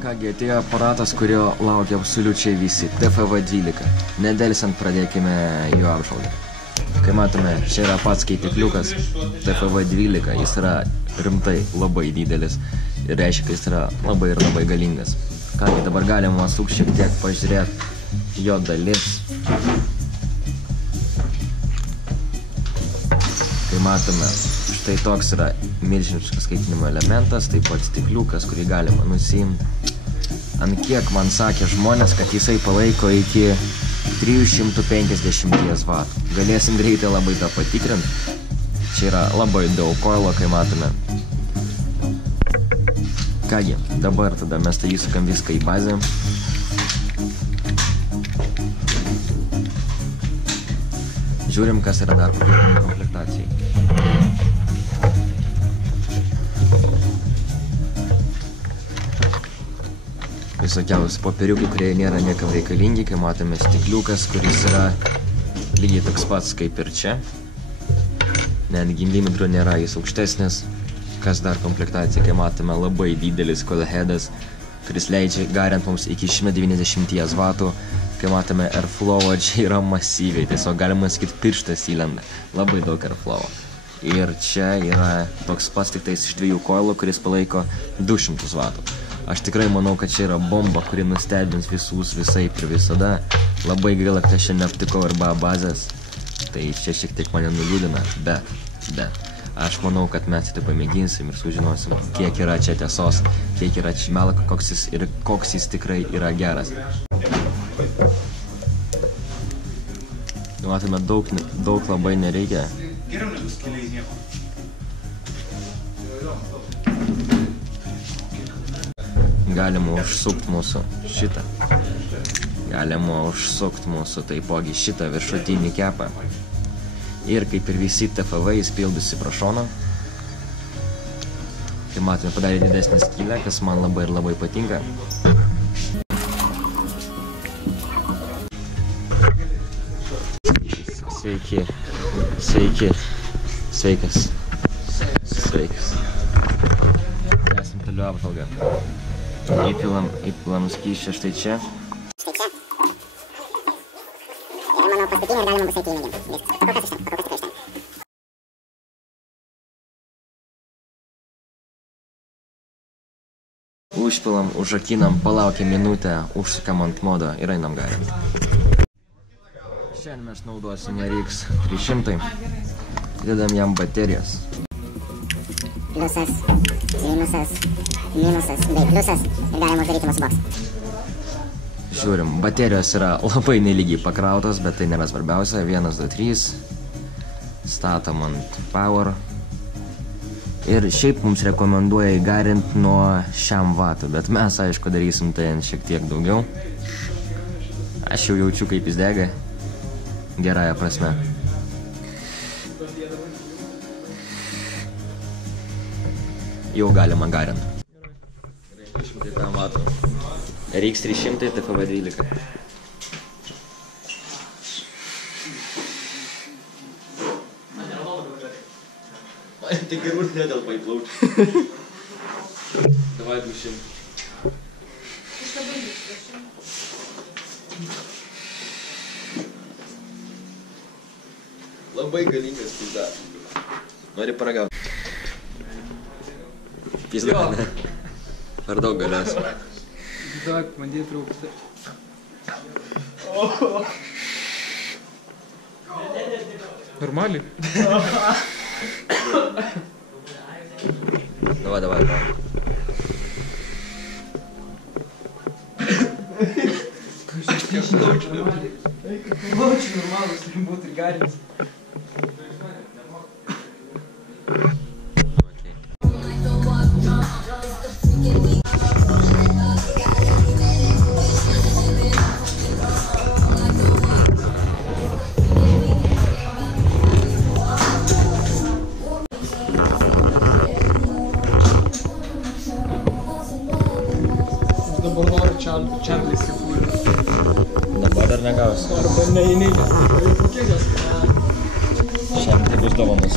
Kągi, atėjo aparatas, kurio laukia absoliučiai visi. TFV12. Nedelsiant pradėkime jo apžvalgą. Kai matome, čia yra pats skaitikliukas TFV12. Jis yra rimtai labai didelis ir reiškia, kad jis yra labai ir labai galingas. Kągi, dabar galima šiek tiek pažiūrėti jo dalis. Kai matome, štai toks yra milžiniškas skaitinimo elementas, taip pat stikliukas, kurį galima nusiimti. Ant kiek man sakė žmonės, kad jisai palaiko iki 350 vatų. Galėsim greitai labai tą patikrinti. Čia yra labai daug koilo, kai matome. Kągi, dabar tada mes tai įsukam viską į bazę. Žiūrim, kas yra dar komplektacijai. Visokiausi popieriukai, kurie nėra niekam reikalingi, kai matome stikliukas, kuris yra lygiai toks pats kaip ir čia. Netgi milimetrų nėra, jis aukštesnis. Kas dar komplektacija, kai matome labai didelis coilheadas, kuris leidžia garint mums iki 190 vatų. Kai matome airflow, čia yra masyviai, tiesiog galima sakyti pirštas įlenda. Labai daug airflow. Ir čia yra toks pats tik tais iš 2 koilų, kuris palaiko 200 vatų. Aš tikrai manau, kad čia yra bomba, kuri nustebins visus visaip ir visada. Labai gaila, kad aš čia neaptikau arba bazės. Tai čia šiek tiek mane nuliūdina, bet aš manau, kad mes tai pamėginsim ir sužinosim, kiek yra čia tiesos, kiek yra čia melo, koks jis tikrai yra geras. Matome, daug labai nereikia. Galima užsukti mūsų šitą. Galima užsukti mūsų taipogi šitą viršutinį kepą. Ir kaip ir visi TFV, jis pildosi pro šoną. Kaip matome, padarė didesnę skylę, kas man labai ir labai patinka. Sveiki. Sveikas. Esam toliau apžvalgą. Įpilam skysčią štai čia. Štai čia. Ir manau paskutinį ir galima bus eiti į mėginti. Pakolkas iš ten. Užpilam, užrakinam, palaukiam minutę, užsukam ant modo ir einam garint. Šiandien mes naudosime RX 300. Dėdam jam baterijas. Pliusas, minusas, bei pliusas ir galima uždaryti mūsų boksą. Žiūrim, baterijos yra labai nelygiai pakrautos, bet tai nėra svarbiausia. 1, 2, 3. Statom ant power. Ir šiaip mums rekomenduoja įgarint nuo 100 vatų, bet mes, aišku, darysim tai šiek tiek daugiau. Aš jau jaučiu, kaip jis dega. Gerąją prasme. Jau galima garint. 300 vatų. RX 300 TFV12. Man tik gerus nedelpa įplaučiu. Davai 200. Labai galingas pizda. Nori paragauti? Pizda, ne? Per daug galios. Так, man trūksta. Normaliai? Давай. Plaučių normalus turi būti ir garinis. Dabar noriu Čarlis įkūrė. Dabar dar negausi. Arba neįneigia. Šiandien tai bus dovanas.